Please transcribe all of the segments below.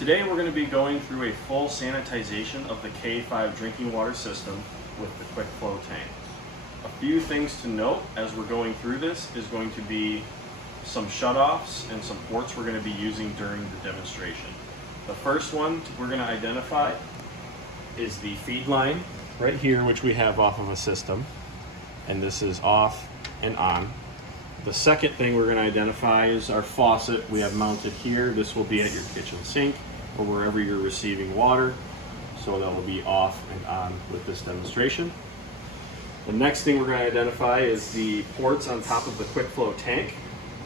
Today we're going to be going through a full sanitization of the K5 drinking water system with the quick flow tank. A few things to note as we're going through this is going to be some shutoffs and some ports we're going to be using during the demonstration. The first one we're going to identify is the feed line right here, which we have off of a system, and this is off and on. The second thing we're going to identify is our faucet we have mounted here. This will be at your kitchen sink or wherever you're receiving water, so that will be off and on with this demonstration. The next thing we're going to identify is the ports on top of the quick flow tank,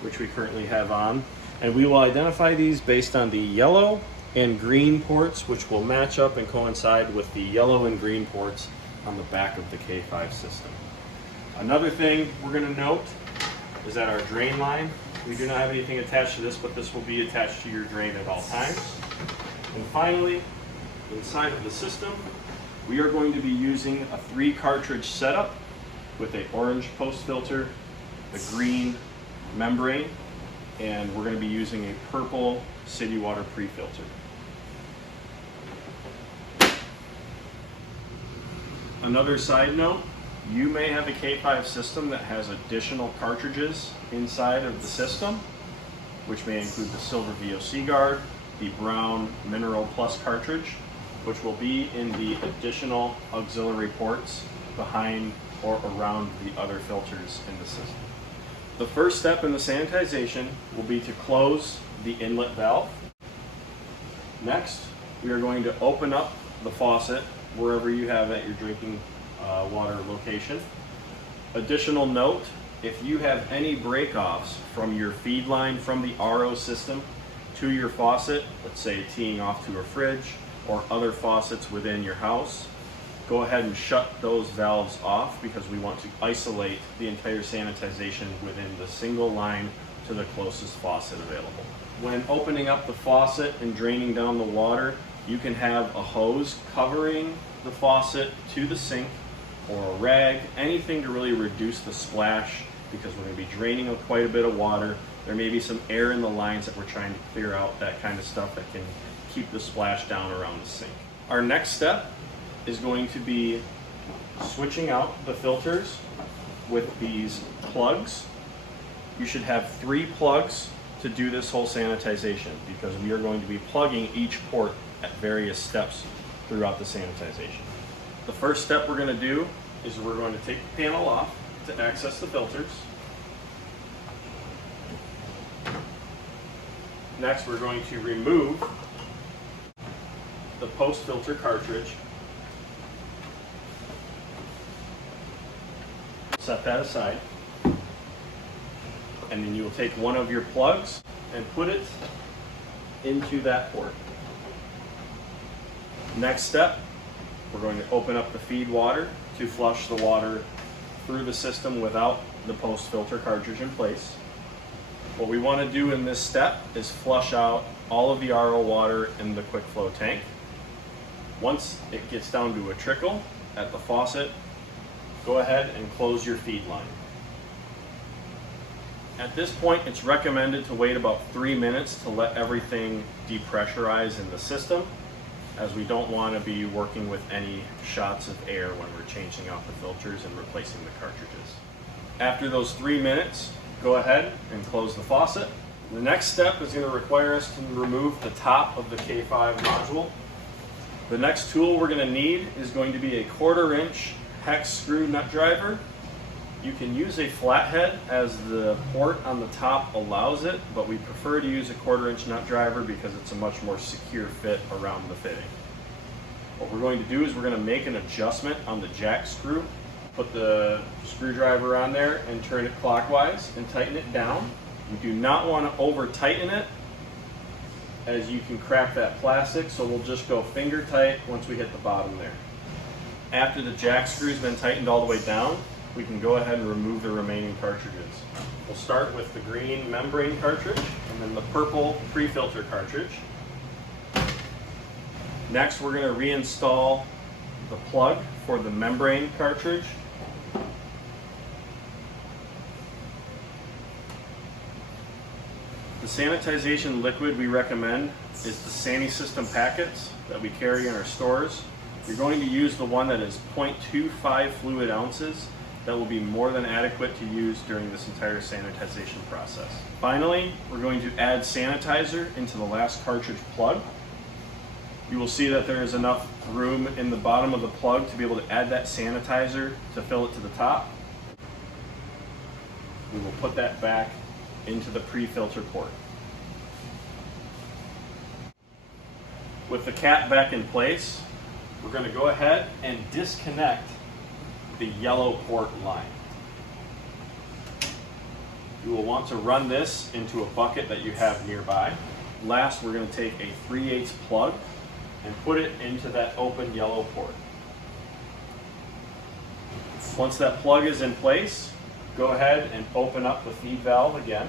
which we currently have on, and we will identify these based on the yellow and green ports, which will match up and coincide with the yellow and green ports on the back of the K5 system. Another thing we're going to note is that our drain line, we do not have anything attached to this, but this will be attached to your drain at all times. And finally, inside of the system, we are going to be using a 3 cartridge setup with an orange post filter, the green membrane, and we're going to be using a purple city water pre-filter. Another side note, you may have a K5 system that has additional cartridges inside of the system, which may include the silver VOC guard, the brown Mineral Plus cartridge, which will be in the additional auxiliary ports behind or around the other filters in the system. The first step in the sanitization will be to close the inlet valve. Next, we are going to open up the faucet wherever you have at your drinking water location. Additional note, if you have any break-offs from your feed line from the RO system to your faucet, let's say teeing off to a fridge or other faucets within your house, go ahead and shut those valves off, because we want to isolate the entire sanitization within the single line to the closest faucet available. When opening up the faucet and draining down the water, you can have a hose covering the faucet to the sink or a rag, anything to really reduce the splash, because we're going to be draining quite a bit of water. There may be some air in the lines that we're trying to clear out, that kind of stuff that can keep the splash down around the sink. Our next step is going to be switching out the filters with these plugs. You should have 3 plugs to do this whole sanitization, because we are going to be plugging each port at various steps throughout the sanitization. The first step we're going to do is we're going to take the panel off to access the filters. Next, we're going to remove the post filter cartridge. Set that aside. And then you will take one of your plugs and put it into that port. Next step, we're going to open up the feed water to flush the water through the system without the post filter cartridge in place. What we want to do in this step is flush out all of the RO water in the quick flow tank. Once it gets down to a trickle at the faucet, go ahead and close your feed line. At this point, it's recommended to wait about 3 minutes to let everything depressurize in the system, as we don't want to be working with any shots of air when we're changing out the filters and replacing the cartridges. After those 3 minutes, go ahead and close the faucet. The next step is going to require us to remove the top of the K5 module. The next tool we're going to need is going to be a 1/4 inch hex screw nut driver. You can use a flathead as the port on the top allows it, but we prefer to use a 1/4 inch nut driver because it's a much more secure fit around the fitting. What we're going to do is we're going to make an adjustment on the jack screw. Put the screwdriver on there and turn it clockwise and tighten it down. You do not want to over tighten it, as you can crack that plastic, so we'll just go finger tight once we hit the bottom there. After the jack screw's been tightened all the way down, we can go ahead and remove the remaining cartridges. We'll start with the green membrane cartridge and then the purple pre-filter cartridge. Next, we're going to reinstall the plug for the membrane cartridge. The sanitization liquid we recommend is the SaniSystem packets that we carry in our stores. You're going to use the one that is 0.25 fluid ounces. That will be more than adequate to use during this entire sanitization process. Finally, we're going to add sanitizer into the last cartridge plug. You will see that there is enough room in the bottom of the plug to be able to add that sanitizer to fill it to the top. We will put that back into the pre-filter port. With the cap back in place, we're going to go ahead and disconnect the yellow port line. You will want to run this into a bucket that you have nearby. Last, we're going to take a 3/8 plug and put it into that open yellow port. Once that plug is in place, go ahead and open up the feed valve again.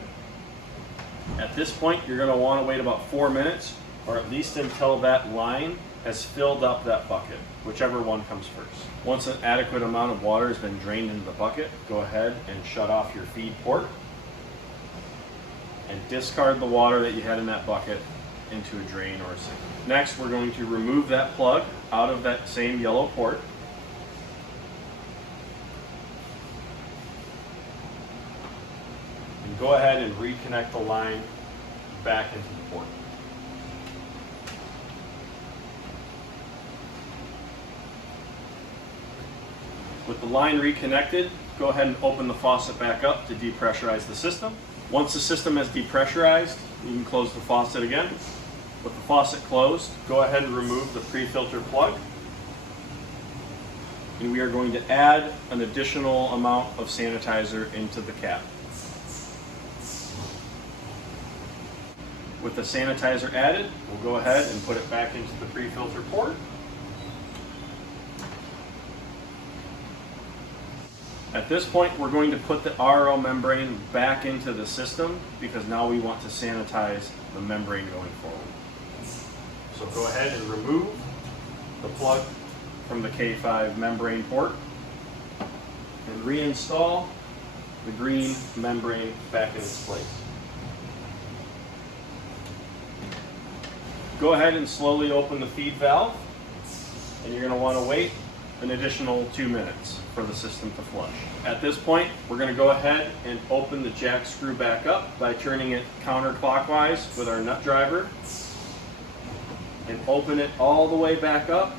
At this point, you're going to want to wait about 4 minutes, or at least until that line has filled up that bucket, whichever one comes first. Once an adequate amount of water has been drained into the bucket, go ahead and shut off your feed port and discard the water that you had in that bucket into a drain or a sink. Next, we're going to remove that plug out of that same yellow port. And go ahead and reconnect the line back into the port. With the line reconnected, go ahead and open the faucet back up to depressurize the system. Once the system has depressurized, you can close the faucet again. With the faucet closed, go ahead and remove the pre-filter plug. And we are going to add an additional amount of sanitizer into the cap. With the sanitizer added, we'll go ahead and put it back into the pre-filter port. At this point, we're going to put the RO membrane back into the system because now we want to sanitize the membrane going forward. So go ahead and remove the plug from the K5 membrane port and reinstall the green membrane back in its place. Go ahead and slowly open the feed valve, and you're going to want to wait an additional 2 minutes for the system to flush. At this point, we're going to go ahead and open the jack screw back up by turning it counterclockwise with our nut driver and open it all the way back up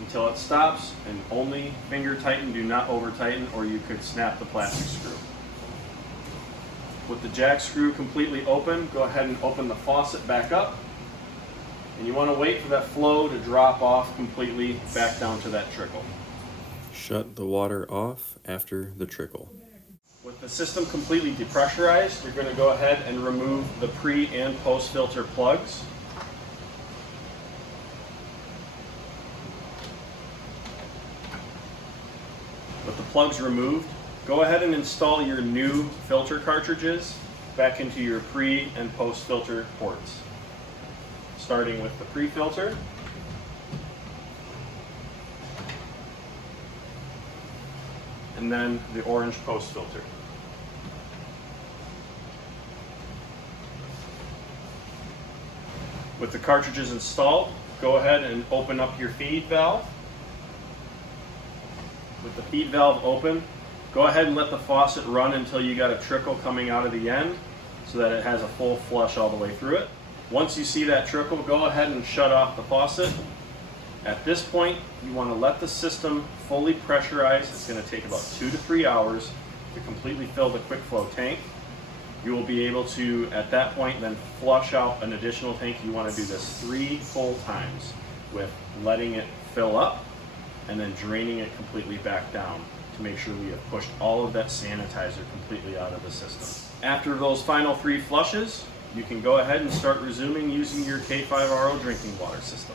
until it stops, and only finger tighten, do not over tighten, or you could snap the plastic screw. With the jack screw completely open, go ahead and open the faucet back up. And you want to wait for that flow to drop off completely back down to that trickle. Shut the water off after the trickle. With the system completely depressurized, you're going to go ahead and remove the pre and post filter plugs. With the plugs removed, go ahead and install your new filter cartridges back into your pre and post filter ports. Starting with the pre-filter. And then the orange post filter. With the cartridges installed, go ahead and open up your feed valve. With the feed valve open, go ahead and let the faucet run until you got a trickle coming out of the end so that it has a full flush all the way through it. Once you see that trickle, go ahead and shut off the faucet. At this point, you want to let the system fully pressurize. It's going to take about 2 to 3 hours to completely fill the quick flow tank. You will be able to, at that point, then flush out an additional tank. You want to do this 3 full times with letting it fill up and then draining it completely back down to make sure we have pushed all of that sanitizer completely out of the system. After those final 3 flushes, you can go ahead and start resuming using your K5 RO drinking water system.